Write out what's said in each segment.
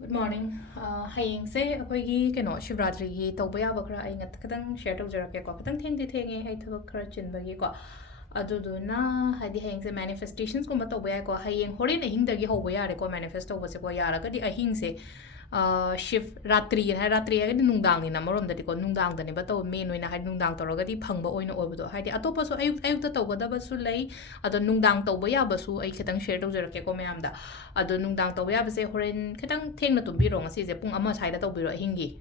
Good morning. Hayeng se akoigi keno Shivratri gi Towba Yaba khara ai ngat kadang share tawjarake ko kadang thengdi ai thabak khara chinbagi ko aduduna hadi hayeng se manifestations ko matawba ya ko hayeng horin ahing dagi hoba yare ko manifest tawba se ko yara gadi ahing se Shivratri hai ratri hai nungdang ni namarom dati ko nungdang dani ba taw main oina hai nungdang tawragadi phangba oina oibudo haidi atopa so ayuk ta tawgada su lei ado nungdang tawba ya basu ai khitang share tawjarake ko mayam da ado nungdang tawba ya base horin khitang thengna tumbiro ngasi je pung ama saida tawbiro hingi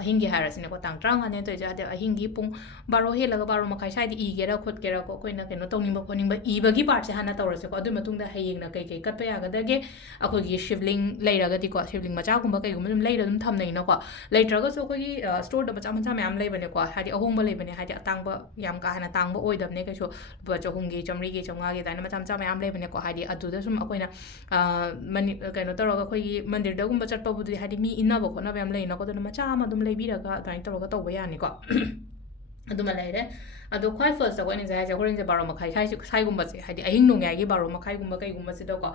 hingi harasine ko tang trang ane to ja de hingi pung baro helaga baro makai saidi igera khot gera ko koina keno tawningba khoningba ibagi part se hana tawrase ko adu matungda hayeng na kai katpa ya gadage akogi shivling leiragati ko shivling macha kumba kai gum leira dum thamnai na ko leitraga so kogi store da macha macha mayam leibane ko hadi ahongba leibane hadi atangba yam ka hana tangba oidamne kai so ba chahungi chamri gi chamga gi daina macha macha mayam leibane ko hadi adu da sum akoina mani keno tawraga kogi mandir da gumba chatpa budi hadi mi inaba ko na yam leina ko dana macha ama dum leibiraga dain tawraga tawba yani ko aduma leire ado khwai first ko ni ja horin je baro makhai sai gumba se hadi ahing nong yagi baro makhai gumba kai gumba se da ko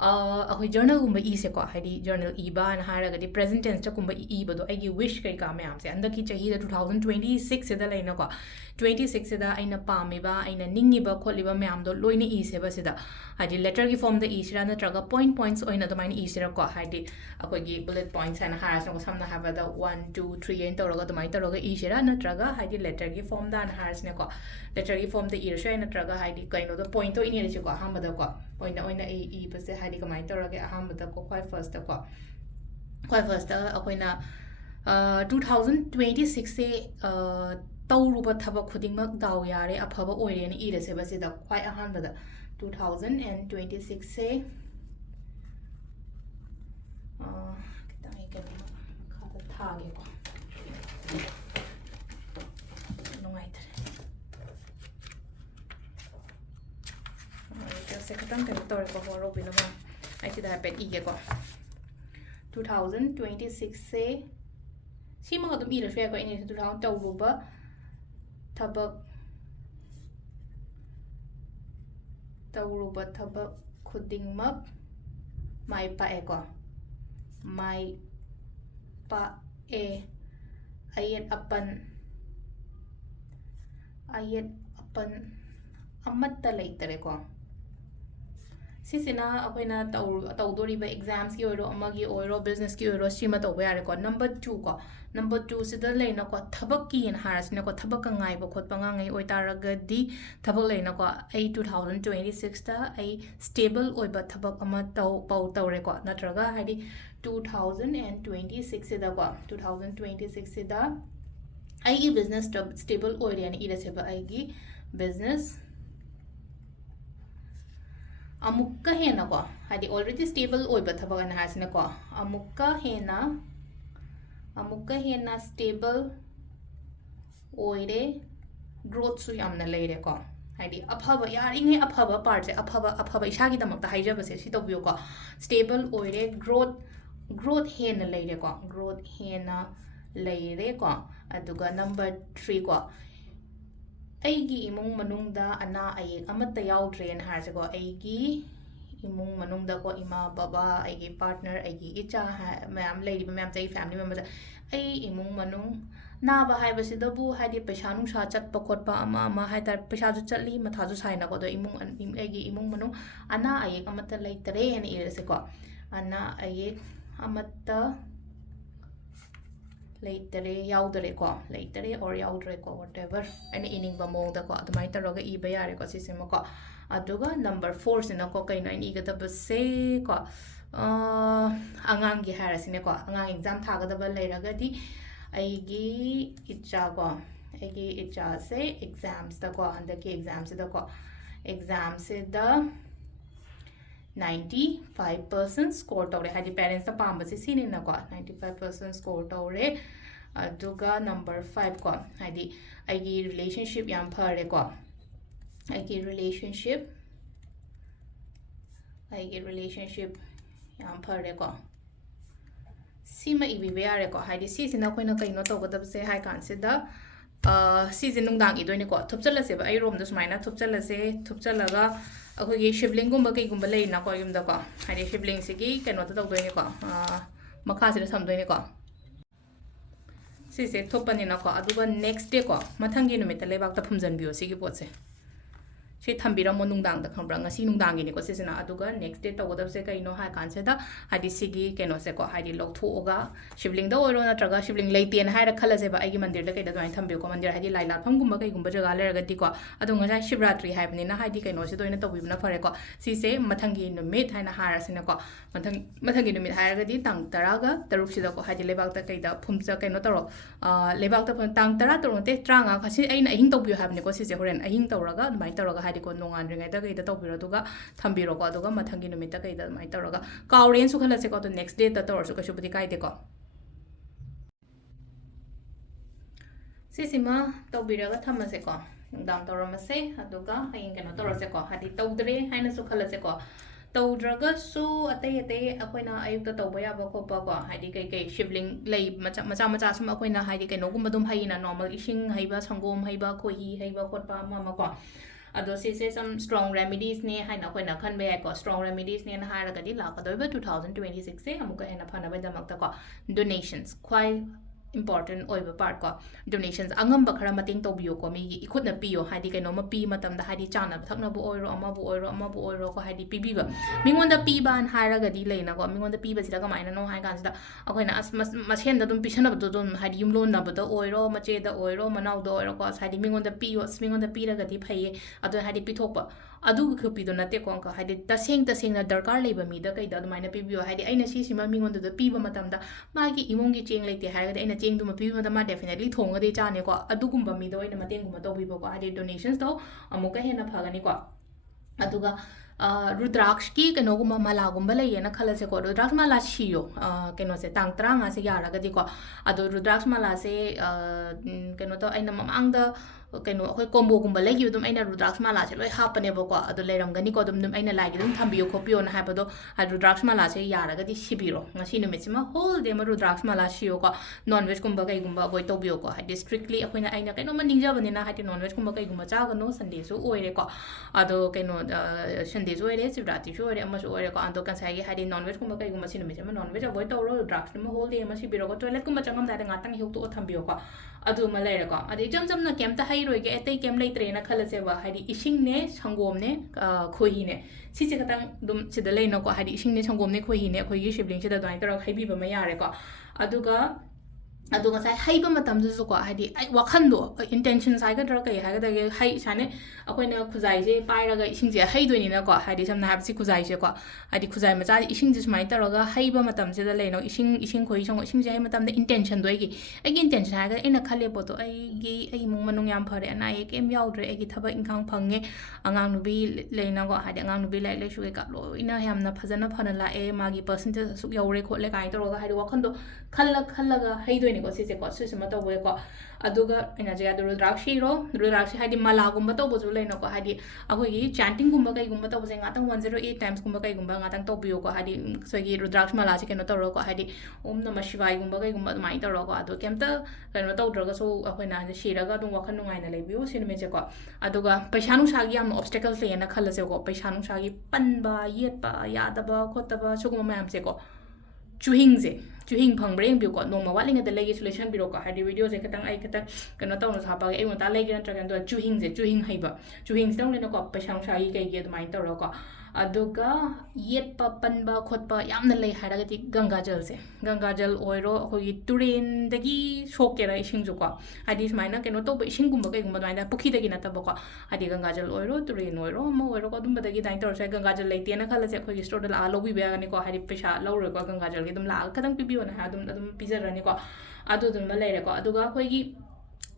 अखोई journal गुम्बा ई से को Heidi journal ईबा न हारगदी present tense च गुम्बा ईबदो आइगी wish कई का ma'am से अंदर की चाहिए 2026 से द लेना को 26 से द आइना पामेबा आइना निंगिबा खोलिबा मैम दो लोइने ई से बसिदा हाइडी लेटर की फॉर्म द ई सिरा नत्रगा पॉइंट्स ओइना द माइन ई सिरा को हाइडी अखोगी बुलेट पॉइंट्स है हारस को समना हाबा द 1 2 3 एन तौरगा द माइन तौरगा ई सिरा नत्रगा हाइडी लेटर की फॉर्म द हारस ने को लेटर की फॉर्म द ई से नत्रगा हाइडी कइनो द पॉइंट तो इने से को हम द को पॉइंट ओइना ई बसे हाइडी कमाइन तौरगे अहम द को क्वाइ फर्स्ट को क्वाइ फर्स्ट अखोइना 2026 से तौरुबा थबक खुदिंगमक दाव यारे अफबा ओइरेन इरसे बसिदा क्वाइ अहानबदा 2026 से कितने के खाता थागे को नुंगाइतरे से खतम के तौर को होरो बिनमा आई सिदा पेट इगे को 2026 से सीमा को तुम इरसे को इने 2000 तौरुबा Towruba Thabak khudingmak mai pa e ko mai pa e ayat apan amatta leitere ko sisina akoina tawdoriba exams ki oiro amagi oiro business ki oiro sima tawba yare ko number 2 sida leina ko thabak ki in harasina ko thabak ka ngai bo khotpa ngai oi taragadi thabak leina ko ai 2026 ta ai stable oiba thabak ama pau tawre ko natraga hadi 2026 sida ko 2026 sida ai gi business stable oire ani ira seba ai gi business amukka hena ko hadi already stable oiba thabak an hasina ko amukka hena stable oire growth su yamna leire ko hadi aphaba yaringe aphaba part se aphaba isagi damak ta haijaba se si tobiyo ko stable oire growth hena leire ko growth hena leire ko aduga number 3 ko aigi imung manungda ana ayek amatta yaudre en harse ko aigi imung manungda ko ima baba aigi partner aigi icha ma'am lady ma'am tai family members ai imung manung na ba hai basidabu hadi paisa nung sa chat pakot pa ama hai tar paisa ju chatli matha ju saina ko do imung aigi imung manung ana ayek amatta leitere en irese ko ana ayek amatta leitere yaudre ko leitere or yaudre ko whatever any inning ba mong da ko admai taroga I bayare ko sisima ko aduga number 4 sina ko kay na ini gata se ko angang gi harasine ko angang exam thaga da ba leiraga di aigi icha se exams da ko anda ki exams da ko exam se da 95% score tawre hadi parents ta pamba se sini na ko 95% score tawre aduga number 5 ko hadi aigi relationship yam phare ko aigi relationship yam phare ko sima ibi beare ko hadi si sina koina kaino tawgadab se hai kan se da si nungdang idoine ko thupchala se ba ai rom da sumaina thupchala se thupchalaga अखोगी शिवलिंग गुम्बा कई गुम्बा लेना को yum दा को हाइदे शिवलिंग से की कनो तो दोइने को ꯃꯈꯥꯁꯤꯗ ꯊꯝꯗꯣꯏꯅꯦꯀꯣ ꯁꯤꯁꯦ ꯊꯣꯛꯄꯅꯤꯅꯀꯣ ꯑꯗꯨꯒ ꯅꯦꯛꯁ ꯗꯦꯀꯣ ꯃꯊꯪꯒꯤ ꯅꯨꯃꯤꯠꯇ ꯂꯩꯕꯥꯛꯇ ꯐꯨꯝꯖꯟꯕꯤꯌꯣ ꯁꯤꯒꯤ ꯄꯣꯠꯁꯦ ꯁꯤ ꯊꯝꯕꯤꯔꯝꯃꯣ ꯅꯨꯡꯗꯥꯡꯗ ꯈꯪꯕ꯭ꯔꯥ ꯉꯁꯤ ꯅꯨꯡꯗꯥꯡꯒꯤꯅꯤꯀꯣ ꯁꯤꯁꯤꯅ ꯑꯗꯨꯒ नेक्स्ट डे तौगदबसे कइनो हाय कानसेदा हादि सिगी केनोसे को हादि लौथोगा शिवलिंग द ओइरो नत्रगा शिवलिंग लेतेन हायरा खलसेबा आइगी मंदिर द कइदा दोइन थम्बियो को मंदिर हादि लाई लाफम गुम्बा कइ गुम्बा जगा लेरगति को अदु ngajai शिवरात्रि हायबनिना हादि कइनोसे दोइन तौबिबना फरे को सिसे मथंगी नुमित हायना हारासिना को मथंगी नुमित हायरगदि तांग तरागा तरुक सिदा को हादि लेबाक द कइदा फुमसा कइनो तरो लेबाक द तांग तरा तरोते ट्रांगा खसि अइना अहिंग तौबियो हाबने को सिसे होरेन अहिंग तौरगा दुमाइ तौरगा हादि को नोंगान रिंगाइदा कइदा तौबिरो दुगा थम्बिरो को अदुगा मथंगी नुमित द कइदा दुमाइ तौरगा काउरेन सु खलसे को तो नेक्स्ट डे द तौरसु कशुबदि काइदे को सिसिमा तौबिरगा थमसे को नुंदांग तौरमसे अदुगा हयें केनो तौरसे को हादि तौद्रे हाइना सु खलसे को तौद्रगा सु अतै अतै अखोइना अयुक्ता तौबा याबा खोपा को हादि कई कई शिवलिंग लई मचा मचा मचा सुम अखोइना हादि केनो गुम्बा दुम हयिना नॉर्मल इशिंग हयबा संगोम हयबा खोही हयबा खोटपा अमा को अदो सिसे सम स्ट्रॉन्ग रेमेडीज ने हाइना अखोइना खनबे याय को स्ट्रॉन्ग रेमेडीज ने हायरगदि लाकदोबा 2026 से अमुका हेना फनबा दमकता को donations ख्वाइ important oiba part ko donations angamba khara mating tobiyo ko mi ikhutna piyo hadi kaino ma pi matam da hadi chana thakna bu oiro ama bu oiro ko hadi pibiba mingonda piba an haraga di leina ko mingonda piba sida kamaina no hai kansida akoina as masen da dum pisana bu dum hadi yumlon na bu da oiro mache da oiro manau da oiro ko hadi mingonda piyo mingonda piraga di phaye adu hadi pithokpa adu khupido nate ko ka hadi taseng na darkar leiba mi da kaida dumaina pibiyo hadi aina si sima mingonda da piba matam da magi imongi cheng leite haraga aina cheng dum pibi matam ma definitely thonga de chane ko adu gumba mi do ina mateng gumba to bibo ko hadi donations to amuka hena phagani ko aduga रुद्राक्ष की कनोगुम मालागुम लेना खलसे को रुद्राक्ष माला शियो कनो से तांग तरांगा से यारगदि को अदो रुद्राक्ष माला से कनो तो अइना ममांग द कनो अखोय कोम्बो गुम्बा लेगिब दुम अइना रुद्राक्ष माला से लोय हापने बको अदो लेरंगनि को दुम अइना लाइग दुम थम्बियो खोपियो ना हाबदो रुद्राक्ष माला से यारगदि सिबिरो ngasi numitsi whole day ma रुद्राक्ष माला शियो को नॉन वेज गुम्बा कई गुम्बा अवॉइड तोबियो को हाइदि स्ट्रिक्टली अखोयना अइना कनो म निंगजबनि ना हाइदि नॉन वेज गुम्बा कई गुम्बा चागनो संडे सु ओइरे को अदो कनो संडे सु ओइरे शिवरात्रि सु ओइरे अमसु ओइरे को अदो कंसाइगे हाइदि नॉन वेज गुम्बा कई गुम्बा सिनुमिसे म नॉन वेज अवॉइड तोरो रुद्राक्ष म होल डे म सिबिरो को टॉयलेट गुम्बा चंगम दादे ngatang हिउतो थम्बियो को अदु म लेरे को अदि जम जम न केमता हाइरोइगे एतै केम लेत्रेना खलसेबा हाइदि इसिंग ने संगोम ने खोही ने सिसे खतंग दुम सिदा लेनो को हाइदि इसिंग ने संगोम ने खोही ने खोही शिवलिंग सिदा दोइन तरो खाइबिबा म यारे को अदुगा अदुगा साइ हाइबा मतम दुसु को हाइदि वखंदो इंटेंशन साइगद्र कई हाइगदगे हाइ साने अखोइना खुजाइ जे पाइरगा इसिंग जे हाइदोइनिना को हाइदि समना हाबसि खुजाइ जे को हाइदि खुजाइ मचा इसिंग जे सुमाइ तरगा हाइबा मतम से लेनो इसिंग खोइ संग इसिंग जे हाइ मतम दे इंटेंशन दोइगी एगी इंटेंशन हाइगा इना खले पोतो आई मुंग मनुंग याम फरे अना ए केम याउद्रे एगी थबक इंखांग फंगे अंगांग नुबी लेना को हाइदि अंगांग नुबी लाइ लेसु के का लोइना यामना फजना फना लाए मागी परसेंटेज सुक याउरे खोले काइ तरगा हाइदि वखंदो खल्लगा हाइदोइनि को सिसे को सिसमा तौबे को अदुगा इना जे अदु रुद्राक्षी हाइदि मालागुम्बा तौबजु लेनो को हाइदि अखोइगी चैंटिंग गुम्बा कई गुम्बा तौबजे गातंग 108 टाइम्स गुम्बा कई गुम्बा गातंग तौबियो को हाइदि सगी रुद्राक्ष माला से केनो तौरो को हाइदि ओम नमः शिवाय गुम्बा कई गुम्बा दुमाइ तौरो को अदु केमता केनो तौद्रगा सो अखोइना शिरगा दुम वखन नुगाइना लेबियो सिनमेजे को अदुगा पैसानु सागी याम ऑब्स्टेकल्स लेना खलसे को पैसानु सागी पनबा येतबा यादबा खोतबा सुगुम मैम से को चुहिंग फंग्रेंग बियो को नोमा वालिंग द लेगी सोल्यूशन बिरो को हाइदि वीडियो से खतंग आई खतंग कनो तौन सापा ए मोता लेगी नत्रगन दो चुहिंग हाइबा चुहिंग तौन लेनो को पैसानु सागी कई गे दुमाइ तौरो को अदुगा येतपा पनबा खोतपा यामना लेई हाइरगति गंगा जल ओइरो अखोगी तुरेन दगी सोकेरा इसिंग जुको हाइदि समाइना केनो तो इसिंग गुम्बा कई गुम्बा दाइना पुखी दगी नतबो को हाइदि गंगा जल ओइरो तुरेन ओइरो म ओइरो को दुम बदगी दाइन तौर से गंगा जल लेतेना खलसे अखोगी स्टोर ला लोबी बेगानी को हाइदि पैसा लौरो को गंगा जल गी दुम ला खतंग पिबियो ना दुम पिजरनी को अदु दुम लेरे को अदुगा अखोगी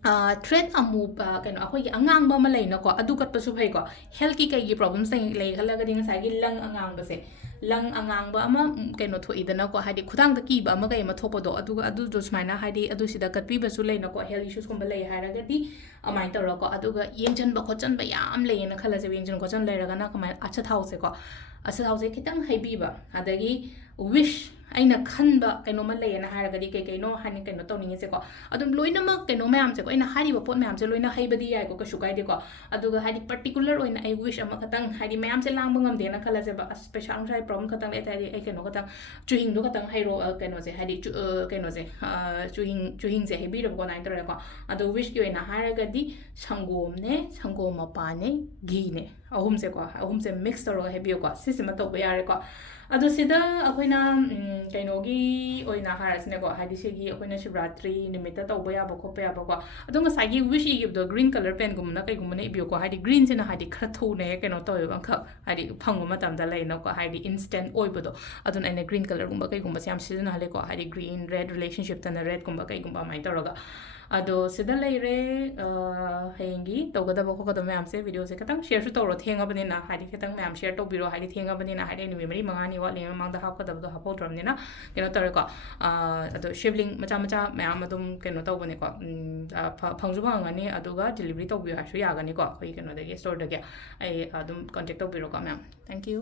थ्रेड अमु कनो अखोगी अंगांगबा म लेनो को अदु कटपसु फै को हेल्थ की कई प्रॉब्लम्स ले खलगदि ngसागी लंग अंगांगबसे लंग अंगांगबा अमा कनो थोइदना को हाइदि खुदांग द कीबा अमा कई म थोपदो अदुगा अदु जो स्माइना हाइदि अदु सिदा कटपिबसु लेनो को हेल्थ इश्यूज कुंबा ले हाइरगदि अमाइ तौरो को अदुगा येंजन बा खोचन बा याम लेना खलसे येंजन खोचन लेरगना कमाइ अच्छा थाउसे को अच्छा थाउसे खितंग हाइबिबा अदगी विश ꯑꯩꯅ ꯈꯟꯕ ꯀꯩꯅꯣꯃ ꯂꯩꯌꯦꯅ ꯍꯥꯏꯔꯒꯗꯤ ꯀꯩꯅꯣ ꯍꯥꯏꯅ ꯀꯩꯅꯣ ꯇꯧꯅꯤꯡꯉꯤꯁꯦꯀꯣ ꯑꯗꯨꯝ ꯂꯣꯏꯅꯃꯛ ꯀꯩꯅꯣ ꯃꯌꯥꯝꯁꯦꯀꯣ ꯑꯩꯅ ꯍꯥꯏꯔꯤꯕ ꯄꯣꯠ ꯃꯌꯥꯝꯁꯦ ꯂꯣꯏꯅ ꯍꯩꯕꯗꯤ ꯌꯥꯏꯀꯣ ꯀꯩꯁꯨ ꯀꯥꯏꯗꯦꯀꯣ ꯑꯗꯨꯒ ꯍꯥꯏꯗꯤ ꯄꯔꯇꯤꯀꯨꯂꯔ ꯑꯣꯏꯅ ꯑꯩ ꯋꯤꯁ ꯑꯃꯈꯛꯇꯪ ꯍꯥꯏꯗꯤ ꯃꯌꯥꯝꯁꯦ ꯂꯥꯡꯕ ꯉꯝꯗꯦꯅ ꯈꯜꯂꯁꯦꯕ ꯑꯁ ꯄꯩꯁꯥ ꯅꯨꯡꯁꯥꯒꯤ ꯄ꯭ꯔꯣꯕ꯭ꯂꯦꯝ ꯈꯛꯇꯪ ꯂꯩ ꯍꯥꯏꯗꯤ ꯑꯩ ꯀꯩꯅꯣ ꯈꯛꯇꯪ ꯆꯨꯍꯤꯡꯗꯣ ꯈꯛꯇꯪ ꯍꯩꯔꯣ ꯀꯩꯅꯣꯁꯦ ꯍꯥꯏꯗꯤ ꯀꯩꯅꯣꯁꯦ ꯆꯨꯍꯤꯡꯁꯦ ꯍꯩꯕꯤꯔꯕꯀꯣ ꯑꯗꯨꯃꯥꯏꯅ ꯇꯧꯔꯦꯀꯣ ꯑꯗꯣ ꯋꯤꯁꯀꯤ ꯑꯣꯏꯅ ꯍꯥꯏꯔꯒꯗꯤ ꯁꯪꯒꯣꯝꯅꯦ ꯁꯪꯒꯣꯝ ꯃꯄꯥꯟꯅꯦ ꯘꯤꯅꯦ ꯑꯍꯨꯝꯁꯦꯀꯣ ꯑꯍꯨꯝꯁꯦ ꯃꯤꯛꯁ ꯇꯧꯔꯒ ꯍꯩꯕꯤꯌꯨꯀꯣ ꯁꯤꯁꯤꯃ ꯇꯧꯕ ꯌꯥꯔꯦꯀꯣ ꯑꯗꯣ ꯁꯤꯗ ꯑꯩꯈꯣꯏꯅ ꯀꯩꯅꯣꯒꯤ ꯑꯣꯏꯅ ꯍꯥꯏꯔꯁꯤꯅꯦꯀꯣ ꯍꯥꯏꯗꯤ ꯁꯤꯒꯤ ꯑꯩꯈꯣꯏꯅ ꯁꯤꯕ꯭ꯔꯥꯇ꯭ꯔꯤ ꯅꯨꯃꯤꯠꯇ ꯇꯧꯕ ꯌꯥꯕ ꯈꯣꯠꯄ ꯌꯥꯕꯀꯣ ꯑꯗꯣ ꯉꯁꯥꯏꯒꯤ ꯋꯤꯁ ꯏꯈꯤꯕꯗꯣ ꯒ꯭ꯔꯤꯟ ꯀꯂꯔ ꯄꯦꯟꯒꯨꯝꯕꯅ ꯀꯩꯒꯨꯝꯕꯅ ꯏꯕꯤꯌꯨꯀꯣ ꯍꯥꯏꯗꯤ ꯒ꯭ꯔꯤꯟꯁꯤꯅ ꯍꯥꯏꯗꯤ ꯈꯔ ꯊꯨꯅ ꯍꯦꯛ ꯀꯩꯅꯣ ꯇꯧꯋꯦꯕ ꯑꯃꯈꯛ ꯍꯥꯏꯗꯤ ꯐꯪꯕ ꯃꯇꯝꯗ ꯂꯩꯅꯀꯣ ꯍꯥꯏꯗꯤ ꯏꯟꯁꯇꯦꯟꯠ ꯑꯣꯏꯕꯗꯣ ꯑꯗꯨꯅ ꯑꯩꯅ ꯒ꯭ꯔꯤꯟ ꯀꯂꯔꯒꯨꯝꯕ ꯀꯩꯒꯨꯝꯕꯁꯦ ꯌꯥꯝ ꯁꯤꯖꯤꯟꯅꯍꯜꯂꯦꯀꯣ ꯍꯥꯏꯗꯤ ꯒ꯭ꯔꯤꯟ ꯔꯦꯗ ꯔꯤꯂꯦꯁꯟꯁꯤꯞꯇꯅ ꯔꯦꯗꯀꯨꯝꯕ ꯀꯩꯒꯨꯝꯕ ꯑꯗꯨꯃꯥꯏꯅ ꯇꯧꯔꯒ ꯑꯗꯣ ꯁꯤꯗ ꯂꯩꯔꯦ ꯍꯌꯦꯡꯒꯤ ꯇꯧꯒꯗꯕ ꯈꯣꯠꯀꯗꯕ ꯃꯌꯥꯝꯁꯦ ꯚꯤꯗꯤꯑꯣꯁꯦ ꯈꯤꯇꯪ ꯁꯦꯌꯔꯁꯨ ꯇꯧꯔꯣ ꯊꯦꯡꯉꯕꯅꯤꯅ ꯍꯥꯏꯗꯤ ꯈꯤꯇꯪ ꯃꯌꯥꯝ ꯁꯦꯌꯔ ꯇꯧꯕꯤꯔꯣ ꯍꯥꯏꯗꯤ ꯊꯦꯡꯉꯕꯅꯤꯅ ꯍꯥꯏꯗꯤ ꯅꯨꯃꯤꯠ 4-5ꯅꯤ ꯋꯥꯠꯂꯤꯉꯩ ꯃꯃꯥꯡꯗ ꯍꯥꯞꯀꯗꯕꯗꯣ ꯍꯥꯞꯍꯧꯗ꯭ꯔꯕꯅꯤꯅ ꯀꯩꯅꯣ ꯇꯧꯔꯦꯀꯣ ꯑꯗꯣ ꯁꯤꯕꯂꯤꯡ ꯃꯆꯥ ꯃꯆꯥ ꯃꯌꯥꯝ ꯑꯗꯨꯝ ꯀꯩꯅꯣ ꯇꯧꯕꯅꯦꯀꯣ ꯐꯪꯁꯨ ꯐꯪꯒꯅꯤ ꯑꯗꯨꯒ ꯗꯤꯂꯤꯚꯔꯤ ꯇꯧꯕꯤꯌꯨ ꯍꯥꯏꯔꯁꯨ ꯌꯥꯒꯅꯤꯀꯣ ꯑꯩꯈꯣꯏꯒꯤ ꯀꯩꯅꯣꯗꯒꯤ ꯁ꯭ꯇꯣꯔꯗꯒꯤ ꯑꯩ ꯑꯗꯨꯝ ꯀꯣꯟꯇꯦꯛ ꯇꯧꯕꯤꯔꯣꯀꯣ ꯃꯌꯥꯝ ꯊꯦꯡꯛ ꯌꯨ